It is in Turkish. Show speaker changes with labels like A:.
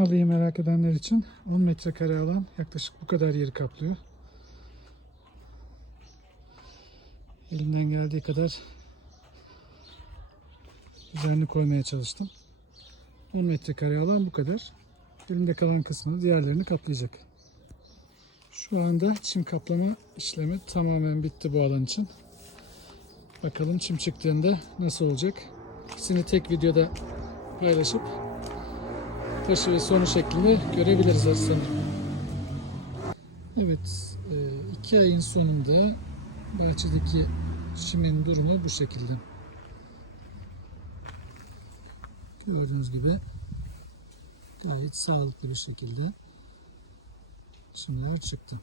A: Halıyı merak edenler için 10 metrekare alan yaklaşık bu kadar yeri kaplıyor. Elimden geldiği kadar üzerine koymaya çalıştım. 10 metrekare alan bu kadar. Elimde kalan kısmını diğerlerini kaplayacak. Şu anda çim kaplama işlemi tamamen bitti bu alan için. Bakalım çim çıktığında nasıl olacak. İkisini tek videoda paylaşıp taşı ve sonu şeklini görebiliriz sanırım. Evet, e, iki ayın sonunda bahçedeki çimin durumu bu şekilde. Gördüğünüz gibi gayet sağlıklı bir şekilde çimler çıktı.